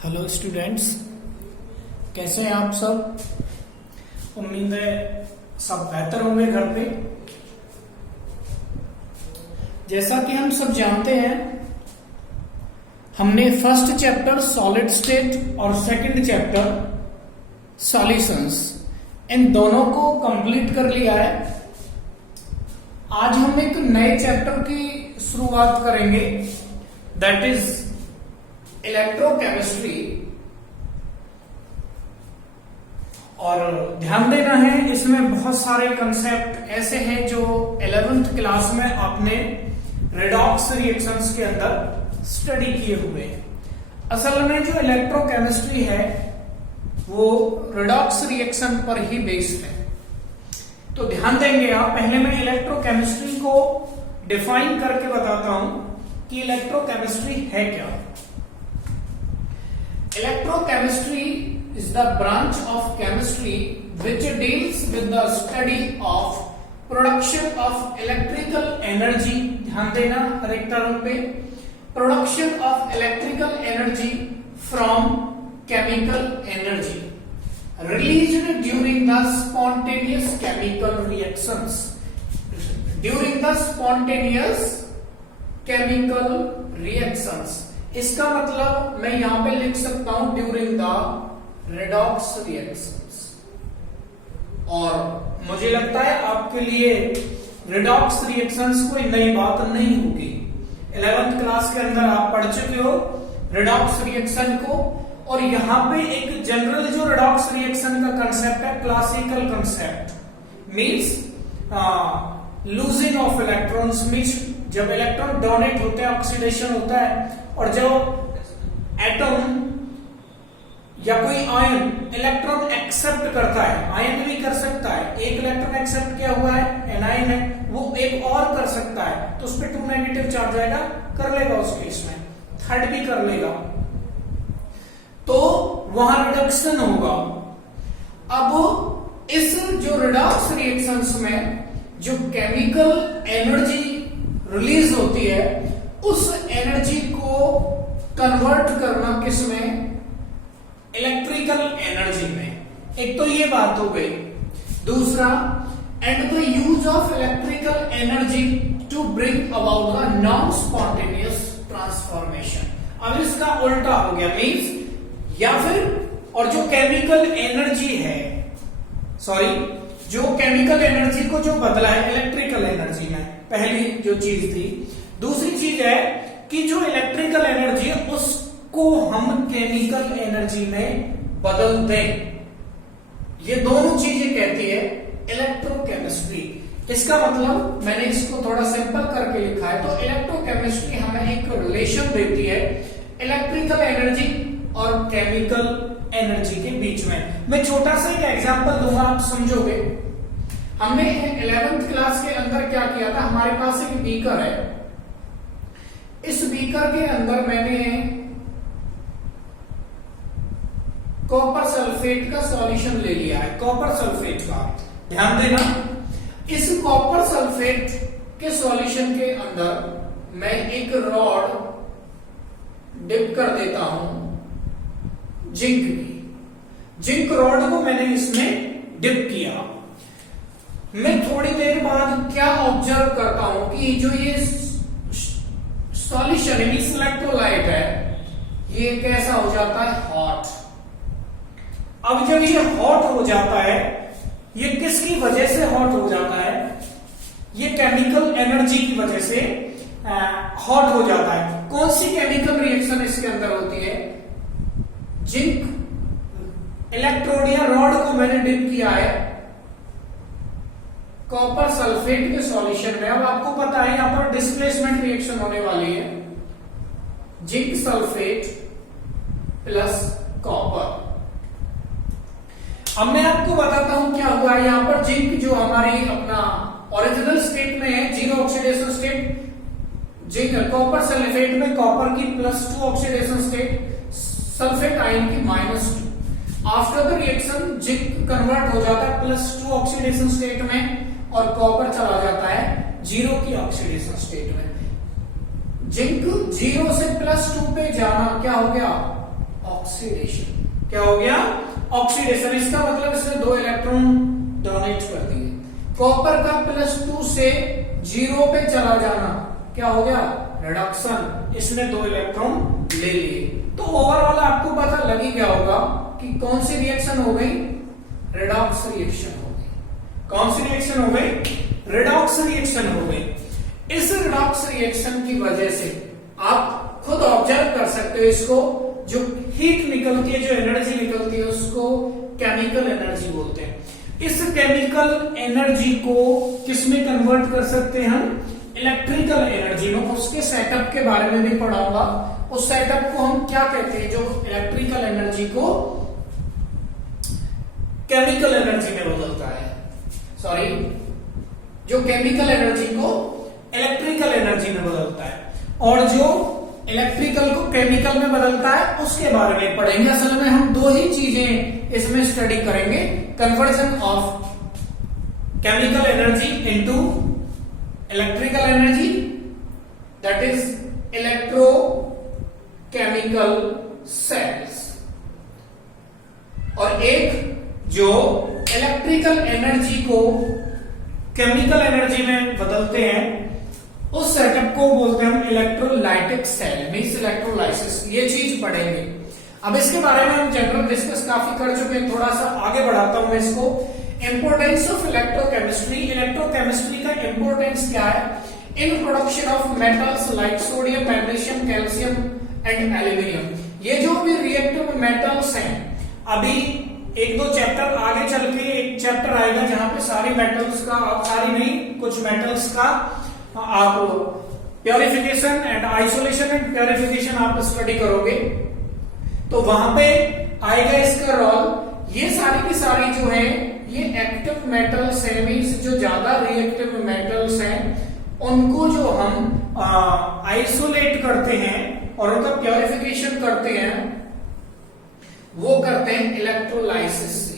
Hello students, कैसे हैं आप सब। उम्मीद है सब बेहतर होंगे घर पे। जैसा कि हम सब जानते हैं, हमने फर्स्ट चैप्टर सॉलिड स्टेट और सेकंड चैप्टर सॉल्यूशंस, इन दोनों को कंप्लीट कर लिया है। आज हम एक नए चैप्टर की शुरुआत करेंगे, दैट इज इलेक्ट्रोकेमिस्ट्री। और ध्यान देना है, इसमें बहुत सारे कंसेप्ट ऐसे हैं जो 11th क्लास में आपने रेडॉक्स रिएक्शंस के अंदर स्टडी किए हुए हैं। असल में जो इलेक्ट्रोकेमिस्ट्री है वो रेडॉक्स रिएक्शन पर ही बेस्ड है। तो ध्यान देंगे आप। पहले मैं इलेक्ट्रोकेमिस्ट्री को डिफाइन करके बताता हूं कि इलेक्ट्रोकेमिस्ट्री है क्या। Electrochemistry is the branch of chemistry which deals with the study of production of electrical energy। ध्यान देना हर एक टर्म पे। Production of electrical energy from chemical energy released during the spontaneous chemical reactions। During the spontaneous chemical reactions, इसका मतलब मैं यहां पे लिख सकता हूं ड्यूरिंग द रेडॉक्स रिएक्शंस। और मुझे लगता है आपके लिए रेडॉक्स रिएक्शंस कोई नई बात नहीं होगी। 11th क्लास के अंदर आप पढ़ चुके हो रेडॉक्स रिएक्शन को। और यहां पे एक जनरल जो रेडॉक्स रिएक्शन का कंसेप्ट है, classical concept, means losing of electrons, means जब इलेक्ट्रॉन डोनेट होते हैं, ऑक्सीडेशन होता है, और जो एटम या कोई आयन इलेक्ट्रॉन एक्सेप्ट करता है, आयन भी कर सकता है, एक इलेक्ट्रॉन एक्सेप्ट किया हुआ है, एनायन है, वो एक और कर सकता है, तो उस पर 2 नेगेटिव चार्ज आएगा, कर लेगा उस केस में, थर्ड भी कर लेगा, तो वहां रिडक्शन होगा। अब इस जो रिडॉक्स रिएक्शंस में जो केमिकल एनर्जी रिलीज होती है, उस एनर्जी को कन्वर्ट करना किसमें? इलेक्ट्रिकल एनर्जी में। एक तो ये बात हो गई। दूसरा, and the use of electrical energy to bring about the non spontaneous transformation. अब इसका उल्टा हो गया, मीन्स या फिर, और जो केमिकल एनर्जी है, सॉरी, जो केमिकल एनर्जी को जो बदला है इलेक्ट्रिकल एनर्जी में, पहली जो चीज थी। दूसरी चीज है कि जो इलेक्ट्रिकल एनर्जी है उसको हम केमिकल एनर्जी में बदल दें। ये दोनों चीजें कहती है इलेक्ट्रोकेमिस्ट्री। इसका मतलब मैंने इसको थोड़ा सिंपल करके लिखा है। तो इलेक्ट्रोकेमिस्ट्री हमें एक रिलेशन देती है इलेक्ट्रिकल एनर्जी और केमिकल एनर्जी के बीच में। मैं छोटा सा एक एग्जांपल दूंगा, आप समझोगे। हमने 11th क्लास के अंदर क्या किया था, हमारे पास एक बीकर है। इस बीकर के अंदर मैंने कॉपर सल्फेट का सॉल्यूशन ले लिया है, कॉपर सल्फेट का। ध्यान देना, इस कॉपर सल्फेट के सॉल्यूशन के अंदर मैं एक रॉड डिप कर देता हूं जिंक की। जिंक रॉड को मैंने इसमें डिप किया। मैं थोड़ी देर बाद क्या ऑब्जर्व करता हूं कि जो ये सॉल्यूशन है, इलेक्ट्रोलाइट है, ये कैसा हो जाता है? हॉट। अब जब ये हॉट हो जाता है, ये किसकी वजह से हॉट हो जाता है? ये केमिकल एनर्जी की वजह से हॉट हो जाता है। कौन सी केमिकल रिएक्शन इसके अंदर होती है? जिंक इलेक्ट्रोड या रॉड को मैंने डिप किया है कॉपर सल्फेट के सॉल्यूशन में। अब आपको पता है यहां पर डिस्प्लेसमेंट रिएक्शन होने वाली है, जिंक सल्फेट प्लस कॉपर। अब मैं आपको बताता हूं क्या हुआ है। यहां पर जिंक जो हमारी अपना ओरिजिनल स्टेट में है, 0 oxidation state, zinc copper sulphate में कॉपर की +2 ऑक्सीडेशन स्टेट, सल्फेट आयन की -2। After the reaction zinc convert हो जाता है +2 ऑक्सीडेशन स्टेट में, और कॉपर चला जाता है 0 की ऑक्सीडेशन स्टेट में। जिंक 0 से +2 पे जाना क्या हो गया? ऑक्सीडेशन। क्या हो गया? ऑक्सीडेशन। इसका मतलब इसने 2 इलेक्ट्रॉन डोनेट कर दिए। कॉपर का +2 से 0 पे चला जाना क्या हो गया? रिडक्शन। इसने 2 इलेक्ट्रॉन ले लिए। तो ओवरऑल आपको पता लग ही गया होगा कि कौन सी रिएक्शन हो गई? रिडॉक्स रिएक्शन हो गई। कौन सी रिएक्शन हो गई? रिडॉक्स रिएक्शन हो गई। इस रिडॉक्स रिएक्शन की वजह से आप खुद ऑब्जर्व कर सकते हो इसको, जो हीट निकलती है, जो एनर्जी निकलती है, उसको केमिकल एनर्जी बोलते हैं। इस केमिकल एनर्जी को किसमें कन्वर्ट कर सकते हैं हम? इलेक्ट्रिकल एनर्जी में। उसके सेटअप के बारे में भी पढ़ाऊंगा। उस सेटअप को हम क्या कहते हैं, जो इलेक्ट्रिकल एनर्जी को केमिकल एनर्जी में बदलता है, सॉरी, जो केमिकल एनर्जी को इलेक्ट्रिकल एनर्जी में बदलता है, और जो इलेक्ट्रिकल को केमिकल में बदलता है उसके बारे में पढ़ेंगे। असल में हम 2 ही चीजें इसमें स्टडी करेंगे, conversion of chemical energy into electrical energy, that is electrochemical cells, और एक जो इलेक्ट्रिकल एनर्जी को केमिकल एनर्जी में बदलते हैं, उस सेटअप को बोलते हैं हम इलेक्ट्रोलाइटिक सेल, मींस इलेक्ट्रोलाइसिस। ये चीज पढ़ेंगे। अब इसके बारे में हम जनरल डिस्कस काफी कर चुके हैं, थोड़ा सा आगे बढ़ाता हूं मैं इसको। Importance of electrochemistry. इलेक्ट्रोकेमिस्ट्री का इंपोर्टेंस क्या है? In production of metals like sodium, magnesium, calcium and aluminium. ये जो भी रिएक्टिव मेटल्स हैं, अभी 1-2 चैप्टर आगे चल के एक चैप्टर आएगा जहां पे सारी मेटल्स का, सारी नहीं, कुछ मेटल्स का आप purification and isolation and purification आप स्टडी करोगे, तो वहां पे आएगा इसका रोल। ये सारी की सारी जो है ये एक्टिव मेटल्स है, मींस जो ज्यादा रिएक्टिव मेटल्स हैं उनको जो हम आइसोलेट करते हैं और उनका प्योरिफिकेशन करते हैं, वो करते हैं इलेक्ट्रोलाइसिस से।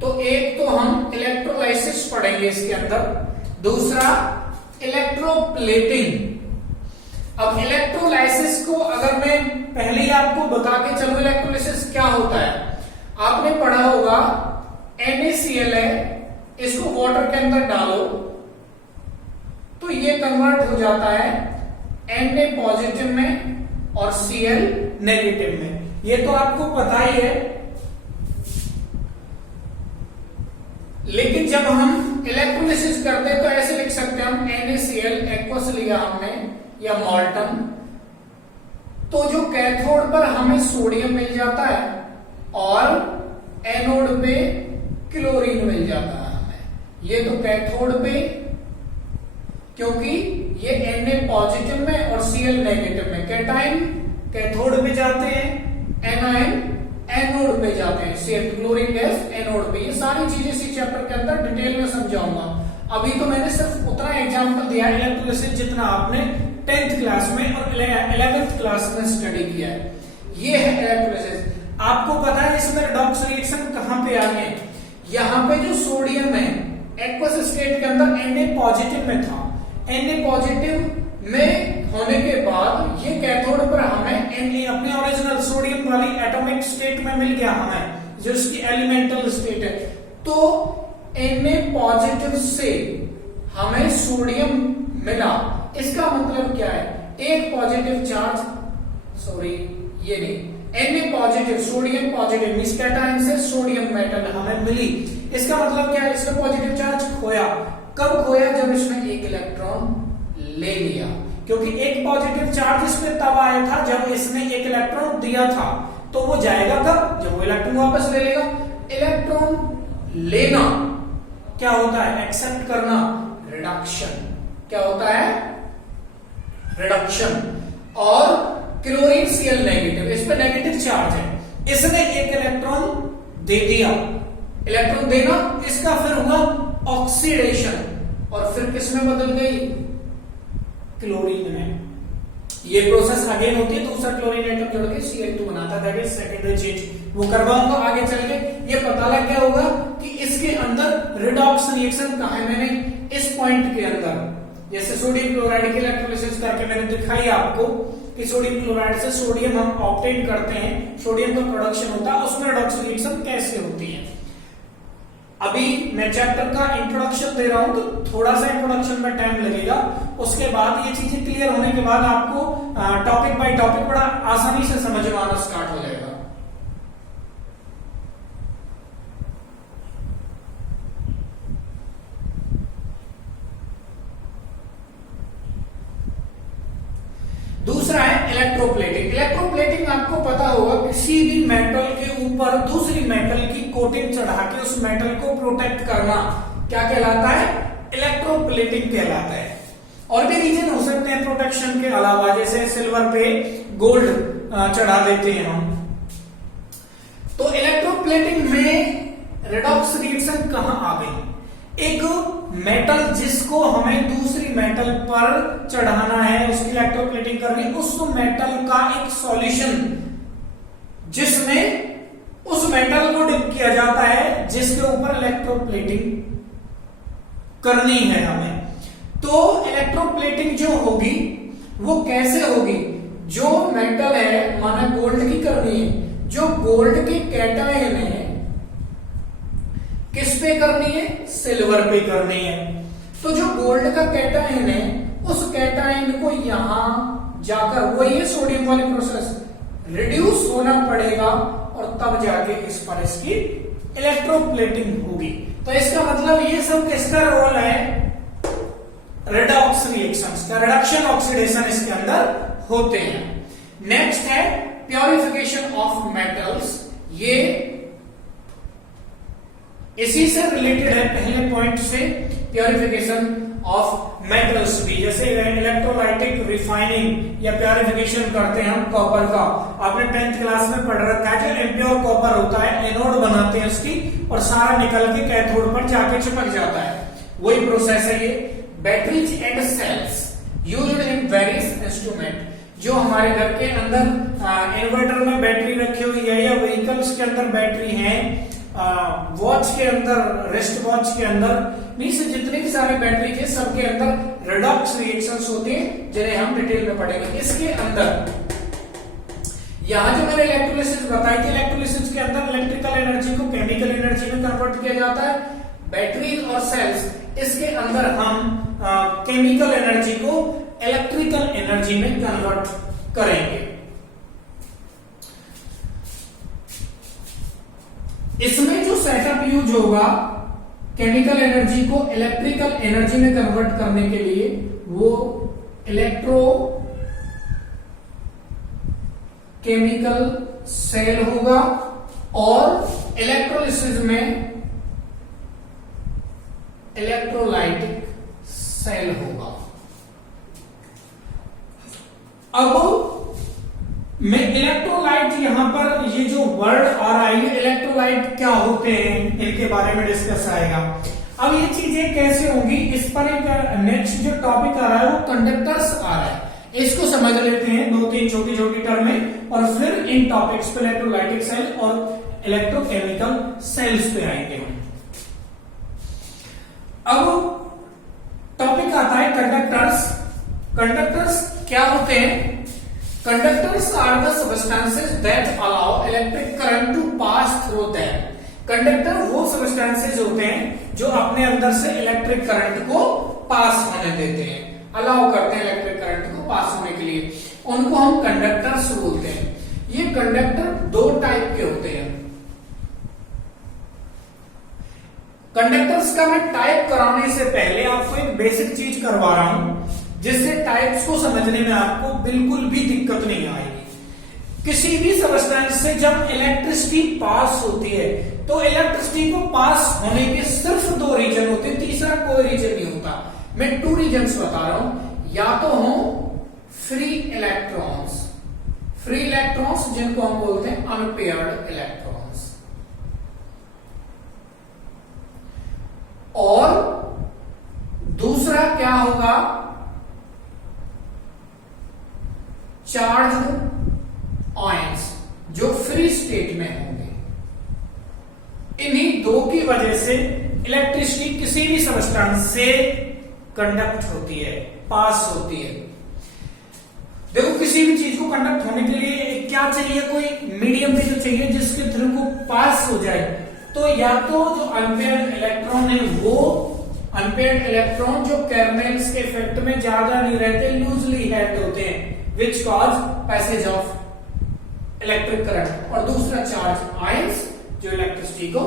तो एक तो हम इलेक्ट्रोलाइसिस पढ़ेंगे इसके अंदर, दूसरा इलेक्ट्रोप्लेटिंग। अब इलेक्ट्रोलाइसिस को अगर मैं पहले ही आपको बता के चलूं, इलेक्ट्रोलाइसिस क्या होता है, आपने पढ़ा होगा NaCl है, इसको वाटर के अंदर डालो तो ये कन्वर्ट हो जाता है Na पॉजिटिव में और Cl नेगेटिव में। ये तो आपको पता ही है। लेकिन जब हम इलेक्ट्रोलाइसिस करते हैं तो ऐसे लिख सकते हैं हम NaCl एक्वस लिया हमने या मॉल्टन, तो जो कैथोड पर हमें सोडियम मिल जाता है और एनोड पे क्लोरीन मिल जाता है हमें। ये तो कैथोड पे, क्योंकि ये Na पॉजिटिव में और Cl नेगेटिव में, कैटाइन कैथोड पे जाते हैं, एनायन एनोड पे जाते हैं, Cl क्लोरीन गैस एनोड पे। ये सारी चीजें इसी चैप्टर के अंदर डिटेल में समझाऊंगा। अभी तो मैंने सिर्फ उतना एग्जांपल दिया है इलेक्ट्रोलाइसिस जितना आपने 10th क्लास में और 11th क्लास में स्टडी किया है। ये है इलेक्ट्रोलाइसिस। आपको पता है इसमें रिडॉक्स रिएक्शन कहां पे आ गए? यहां पे जो सोडियम है एक्वस स्टेट के अंदर Na पॉजिटिव में था, Na पॉजिटिव में होने के बाद ये कैथोड पर हमें Na अपने ओरिजिनल सोडियम वाली एटॉमिक स्टेट में मिल गया हमें, जो इसकी एलिमेंटल स्टेट है। तो Na पॉजिटिव से हमें सोडियम मिला, इसका मतलब क्या है? एक पॉजिटिव चार्ज, सॉरी ये नहीं, Na positive sodium positive means cation से सोडियम मेटल हमें मिली। इसका मतलब क्या है? इसका पॉजिटिव चार्ज खोया। कब खोया? जब इसने एक इलेक्ट्रॉन ले लिया, क्योंकि एक पॉजिटिव चार्ज इसमें तब आया था जब इसने एक इलेक्ट्रॉन दिया था। तो वो जाएगा कब? जब वो इलेक्ट्रॉन वापस ले लेगा। इलेक्ट्रॉन लेना क्या होता है? एक्सेप्ट करना, रिडक्शन। क्या होता है? रिडक्शन। और क्लोरीन Cl नेगेटिव, इस पे नेगेटिव चार्ज है, इसने एक इलेक्ट्रॉन दे दिया। इलेक्ट्रॉन देना, इसका फिर हुआ ऑक्सीडेशन और फिर किसमें बदल गई? क्लोरीन में। ये प्रोसेस अगेन होती है, दूसरा क्लोरीन एटम जोड़ के Cl2 बनाता है, दैट इज सेकेंडरी चेंज। वो करवाऊंगा आगे चल के। ये पता लग गया होगा कि इसके अंदर रिडॉक्स रिएक्शन कहां है। मैंने इस पॉइंट के अंदर, जैसे सोडियम क्लोराइड की इलेक्ट्रोलाइसिस करके मैंने दिखाई आपको, कि सोडियम क्लोराइड से सोडियम हम ऑब्टेन करते हैं, सोडियम का प्रोडक्शन होता है, उसमें रेडॉक्स रिएक्शन कैसे होती है। अभी मैं चैप्टर का इंट्रोडक्शन दे रहा हूं तो थोड़ा सा इंट्रोडक्शन में टाइम लगेगा, उसके बाद ये चीजें क्लियर होने के बाद आपको टॉपिक बाय टॉपिक बड़ा आसानी से समझ में आना स्टार्ट हो जाएगा। दूसरा है इलेक्ट्रोप्लेटिंग। इलेक्ट्रोप्लेटिंग आपको पता होगा, किसी भी मेटल के ऊपर दूसरी मेटल की कोटिंग चढ़ा के उस मेटल को प्रोटेक्ट करना क्या कहलाता है, इलेक्ट्रोप्लेटिंग कहलाता है। और भी रीजन हो सकते हैं प्रोटेक्शन के अलावा, जैसे सिल्वर पे गोल्ड चढ़ा देते हैं हम। तो इलेक्ट्रोप्लेटिंग में रेडॉक्स रिएक्शन कहां आ गई, एक मेटल जिसको हमें दूसरी मेटल पर चढ़ाना है, उसकी इलेक्ट्रोप्लेटिंग करनी, उस मेटल का एक सॉल्यूशन जिसमें उस मेटल को डिप किया जाता है जिसके ऊपर इलेक्ट्रोप्लेटिंग करनी है हमें। तो इलेक्ट्रोप्लेटिंग जो होगी वो कैसे होगी, जो मेटल है माना गोल्ड की करनी है, जो गोल्ड के कैटायन है किस पे करनी है, सिल्वर पे करनी है। तो जो गोल्ड का कैटायन है उस कैटायन को यहां जाकर, वही है सोडियम वाली प्रोसेस, रिड्यूस होना पड़ेगा और तब जाके इस पर इसकी इलेक्ट्रोप्लेटिंग होगी। तो इसका मतलब ये सब किसका रोल है, रेडॉक्स रिएक्शंस का, रिडक्शन ऑक्सीडेशन इसके अंदर होते हैं। नेक्स्ट है प्योरिफिकेशन ऑफ मेटल्स। ये इसी से रिलेटेड है पहले पॉइंट से, प्योरिफिकेशन ऑफ मेटल्स भी, जैसे इलेक्ट्रोलाइटिक रिफाइनिंग या प्योरिफिकेशन करते हैं हम कॉपर का। आपने 10th क्लास में पढ़ रखा है, जो इम्प्योर कॉपर होता है, एनोड बनाते हैं उसकी और सारा निकल के कैथोड पर जाके चिपक जाता है, वही प्रोसेस है ये। Batteries and cells used in various instrument, जो हमारे घर के अंदर इन्वर्टर में बैटरी रखी हुई है या व्हीकल्स के अंदर बैटरी है, वॉच के अंदर, रिस्ट वॉच के अंदर, मींस जितने भी सारे बैटरी के सबके अंदर रेडॉक्स रिएक्शंस होते हैं, जिन्हें हम डिटेल में पढ़ेंगे। इसके अंदर यहां जो मैंने इलेक्ट्रोलिसिस बताई थी, इलेक्ट्रोलिसिस के अंदर इलेक्ट्रिकल एनर्जी को केमिकल एनर्जी में कन्वर्ट किया जाता है। बैटरी और सेल्स, इसके अंदर हम केमिकल एनर्जी को इलेक्ट्रिकल एनर्जी में कन्वर्ट करेंगे। इसमें जो सेटअप यूज होगा केमिकल एनर्जी को इलेक्ट्रिकल एनर्जी में कन्वर्ट करने के लिए, वो इलेक्ट्रो केमिकल सेल होगा और इलेक्ट्रोलिसिस में इलेक्ट्रोलाइटिक सेल होगा। अब मैं इलेक्ट्रोलाइट, यहां पर ये जो वर्ड आ रहा है, इलेक्ट्रोलाइट क्या होते हैं इनके बारे में डिस्कस आएगा। अब ये चीजें कैसे होंगी, इस पर एक नेक्स्ट जो टॉपिक आ रहा है वो कंडक्टर्स आ रहा है, इसको समझ लेते हैं 2-3 छोटी छोटी टर्म में, और फिर इन टॉपिक्स पे इलेक्ट्रोलाइटिक सेल और इलेक्ट्रोकेमिकल सेल्स पे आएंगे हम। अब टॉपिक आता है कंडक्टर्स। कंडक्टर्स क्या होते हैं, Conductors are the substances that allow electric current to pass through them. Conductor वो सबस्टेंसेज होते हैं जो अपने अंदर से इलेक्ट्रिक करंट को पास होने देते हैं, अलाउ करते हैं इलेक्ट्रिक करंट को पास होने के लिए, उनको हम कंडक्टर्स बोलते हैं। ये कंडक्टर 2 टाइप के होते हैं। कंडक्टर्स का मैं टाइप कराने से पहले आपको एक बेसिक चीज करवा रहा हूं, जिससे टाइप्स को समझने में आपको बिल्कुल भी दिक्कत नहीं आएगी। किसी भी सबस्टेंस से जब इलेक्ट्रिसिटी पास होती है तो इलेक्ट्रिसिटी को पास होने के सिर्फ 2 रीजन होते हैं, तीसरा कोई रीजन नहीं होता। मैं 2 रीजन्स बता रहा हूं, या तो हो फ्री इलेक्ट्रॉन्स, फ्री इलेक्ट्रॉन्स जिनको हम बोलते हैं अनपेयर्ड इलेक्ट्रॉन्स, और दूसरा क्या होगा, चार्ज्ड आयंस जो फ्री स्टेट में होंगे। इन्हीं 2 की वजह से इलेक्ट्रिसिटी किसी भी सबस्टेंस से कंडक्ट होती है, पास होती है। देखो किसी भी चीज कंडक्ट होने के लिए क्या चाहिए, कोई मीडियम भी तो चाहिए जिसके थ्रू को पास हो जाए। तो या तो जो अनपेयर्ड इलेक्ट्रॉन है वो अनपेयर्ड इलेक्ट्रॉन जो केर्नेल्स के इफेक्ट में ज्यादा नहीं रहते, लूजली हेल्ड होते हैं, which cause passage of electric current, और दूसरा चार्ज आयंस जो इलेक्ट्रिसिटी को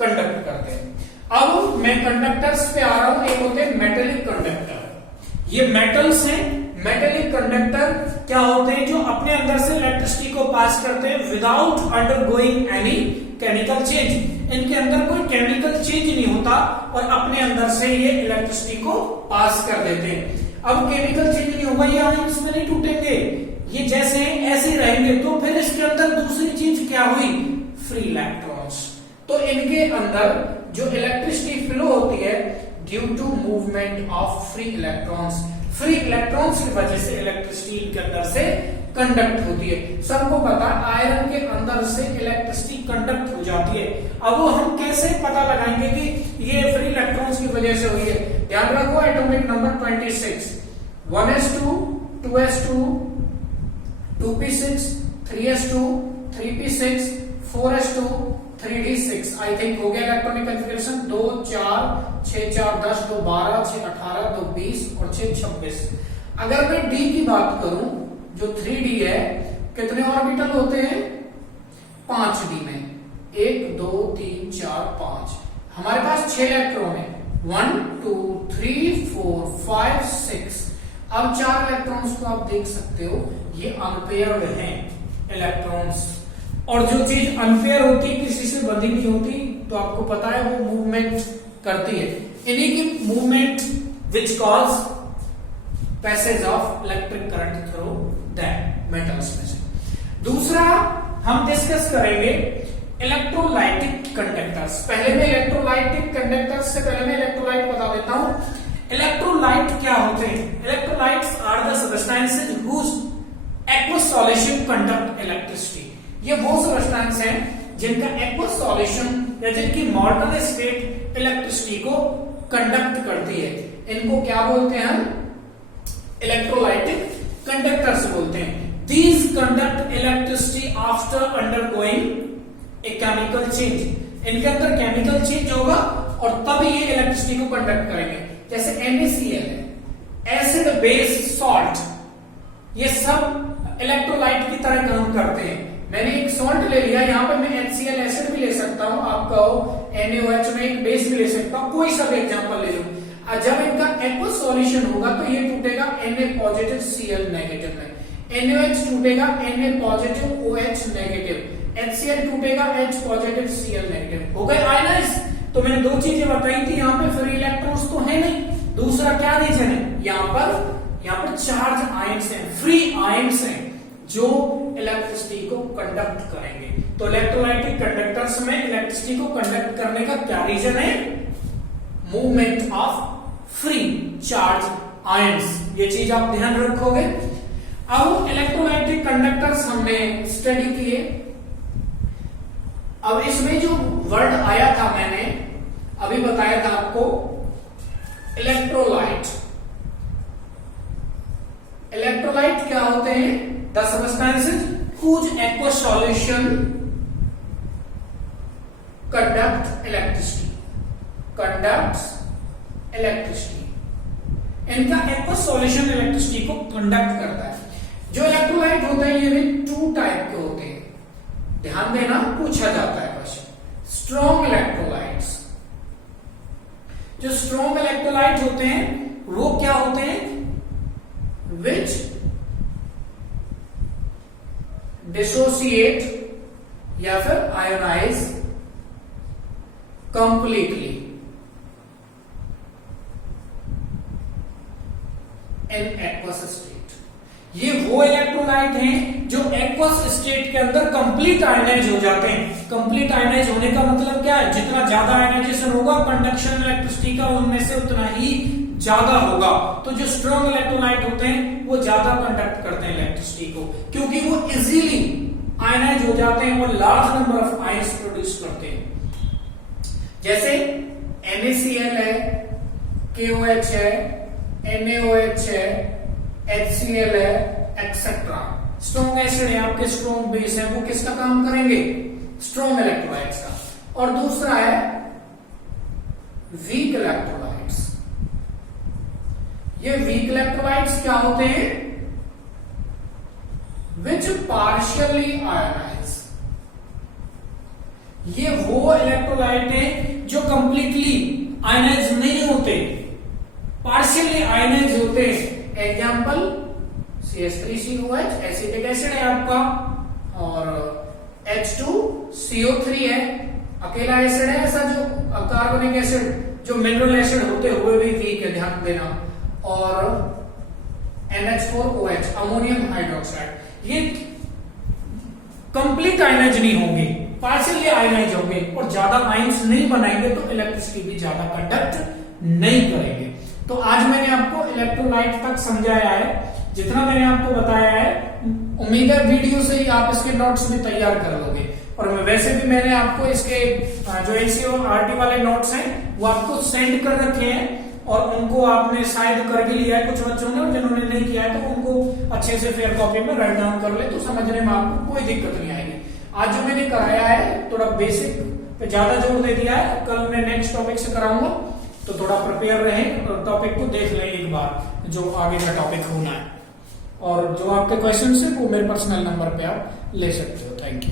कंडक्ट करते हैं। अब मैं कंडक्टर्स पे आ रहा हूं। एक होते हैं मेटेलिक कंडक्टर, ये मेटल्स हैं। मेटेलिक कंडक्टर क्या होते हैं, जो अपने अंदर से इलेक्ट्रिसिटी को पास करते हैं without undergoing any chemical change. इनके अंदर कोई केमिकल चेंज नहीं होता और अपने अंदर से ये इलेक्ट्रिसिटी को पास कर देते हैं। अब केमिकल चेंज नहीं होगा, ये आयंस में नहीं टूटेंगे, ये जैसे ऐसे रहेंगे। तो फिर इसके अंदर दूसरी चीज क्या हुई, फ्री इलेक्ट्रॉन्स। तो इनके अंदर जो इलेक्ट्रिसिटी फ्लो होती है due to movement of free electrons, free electrons की वजह से इलेक्ट्रिसिटी इनके अंदर से कंडक्ट होती है। सबको पता आयरन के अंदर से इलेक्ट्रिसिटी कंडक्ट हो जाती है। अब वो हम कैसे पता लगाएंगे कि ये फ्री इलेक्ट्रॉन्स की वजह से हुई है। ध्यान रखो atomic number 26, 1s2, 2s2, 2p6, 3s2, 3p6, 4s2, 3d6। I think हो गया इलेक्ट्रॉनिक कॉन्फ़िगरेशन। 2 4 6 4 10, 2 12, 6 18, 2 20 और 6 26। अगर मैं डी की बात करूं, जो 3d है, कितने ऑर्बिटल होते हैं, 5d में 1 2 3 4 5। हमारे पास 6 इलेक्ट्रॉन है, 1 2 3 4 5 6। अब 4 इलेक्ट्रॉन्स को आप देख सकते हो, ये अनपेयर्ड हैं इलेक्ट्रॉन्स। और जो चीज अनपेयर होती, किसी से बंधी नहीं होती, तो आपको पता है वो मूवमेंट करती है। इन्हीं की movement which cause passage of electric current through that metals में से। दूसरा हम डिस्कस करेंगे इलेक्ट्रोलाइटिक कंडक्टर्स। पहले मैं इलेक्ट्रोलाइटिक कंडक्टर्स से पहले मैं इलेक्ट्रोलाइट बता देता हूं। इलेक्ट्रोलाइट क्या होते हैं, electrolytes are the substances whose aqueous solution conduct electricity। ये वो सब्सटेंस हैं जिनका एक्वस सॉल्यूशन या जिनकी मॉर्टल स्टेट इलेक्ट्रिसिटी को कंडक्ट करती है। इनको क्या बोलते हैं हम, इलेक्ट्रोलाइटिक कंडक्टर्स बोलते हैं। These conduct electricity after undergoing a chemical change। इनके अंदर केमिकल चेंज होगा और तब ये इलेक्ट्रिसिटी को कंडक्ट करेंगे। जैसे NaCl है, एसिड बेस सॉल्ट, ये सब इलेक्ट्रोलाइट की तरह काम करते हैं। मैंने एक सॉल्ट ले लिया, यहाँ पे मैं HCl एसिड भी ले सकता हूँ, आप कहो NaOH में एक बेस भी ले सकता हूँ, कोई सा भी एग्जांपल ले लो। जब इनका एक्वस सॉल्यूशन होगा तो ये टूटेगा Na पॉजिटिव Cl नेगेटिव में, NaOH टूटेगा Na positive OH negative, HCl टूटेगा H पॉजिटिव Cl नेगेटिव। हो गए आयनाइज। तो मैंने दो चीजें बताई थी, यहाँ पे फ्री इलेक्ट्रॉन्स तो है नहीं। दूसरा क्या रीजन है, यहाँ पर चार्ज आयंस हैं, फ्री आयंस हैं जो इलेक्ट्रिसिटी को कंडक्ट करेंगे। तो इलेक्ट्रोलाइटिक कंडक्टर्स में इलेक्ट्रिसिटी को कंडक्ट करने का क्या रीजन है, movement of free charge ions. ये चीज आप ध्यान रखोगे। अब इलेक्ट्रोलाइटिक कंडक्टर्स हमने स्टडी किए। अब इसमें जो वर्ड आया था, मैंने अभी बताया था आपको, इलेक्ट्रोलाइट। इलेक्ट्रोलाइट क्या होते हैं, the substances whose aqueous solution conduct electricity, conducts electricity। इनका एक्वस सॉल्यूशन इलेक्ट्रिसिटी को कंडक्ट करता है। जो इलेक्ट्रोलाइट होते हैं ये भी 2 टाइप के होते हैं, ध्यान देना, पूछा जाता है क्वेश्चन। स्ट्रॉन्ग इलेक्ट्रोलाइट्स, जो स्ट्रॉन्ग इलेक्ट्रोलाइट होते हैं वो क्या होते हैं, विच डिसोसिएट या फिर ionise completely in aqueous state. ये वो इलेक्ट्रोलाइट हैं जो एक्वस स्टेट के अंदर कंप्लीट आयनाइज हो जाते हैं। कंप्लीट आयनाइज होने का मतलब क्या है, जितना ज्यादा आयनाइजेशन होगा कंडक्शन इलेक्ट्रिसिटी का उनमें से उतना ही ज्यादा होगा। तो जो स्ट्रॉन्ग इलेक्ट्रोलाइट होते हैं वो ज्यादा कंडक्ट करते हैं इलेक्ट्रिसिटी को, क्योंकि वो इजीली आयनाइज हो जाते हैं और large number of ions produce करते हैं। जैसे NaCl है, KOH है, NaOH है, HCl है, एक्सेट्रा। स्ट्रॉन्ग एसिड है आपके, स्ट्रॉन्ग बेस है, वो किसका काम करेंगे? स्ट्रॉन्ग इलेक्ट्रोलाइट्स का। और दूसरा है वीक इलेक्ट्रोलाइट्स। ये वीक इलेक्ट्रोलाइट्स क्या होते हैं? विच पार्शियली आयनाइज। ये वो इलेक्ट्रोलाइट है जो कंप्लीटली आयनाइज नहीं होते, पार्शियली आयनाइज होते हैं। एग्जाम्पल CH3COH एसिटिक एसिड है आपका, और H2CO3 है अकेला एसिड है, ऐसा जो कार्बोनिक एसिड जो मिनरल एसिड होते हुए भी वीक है, ध्यान देना। और NH4OH अमोनियम हाइड्रोक्साइड, ये कंप्लीट आयनाइज नहीं होंगे, पार्शियली आयनाइज होंगे, और ज्यादा आयंस नहीं बनाएंगे तो इलेक्ट्रिसिटी भी ज्यादा कंडक्ट नहीं करेंगे। तो आज मैंने आपको इलेक्ट्रोलाइट तक समझाया है, जितना मैंने आपको बताया है उम्मीद है वीडियो से ही आप इसके नोट्स भी तैयार कर लोगे। और वैसे भी मैंने आपको इसके जो NCERT वाले नोट्स हैं वो आपको सेंड कर रखे हैं, और उनको आपने शायद कर भी लिया है कुछ बच्चों ने, और जिन्होंने नहीं किया है तो उनको अच्छे से फेयर कॉपी में राइट डाउन कर ले, तो समझने में आपको कोई दिक्कत नहीं आएगी। आज जो मैंने कराया है थोड़ा बेसिक पे ज्यादा जोर दे दिया है, कल मैं नेक्स्ट टॉपिक से कराऊंगा, तो थोड़ा प्रिपेयर रहें और टॉपिक को देख लें एक बार जो आगे का टॉपिक होना है। और जो आपके क्वेश्चन है वो मेरे पर्सनल नंबर पे आप ले सकते हो। Thank you.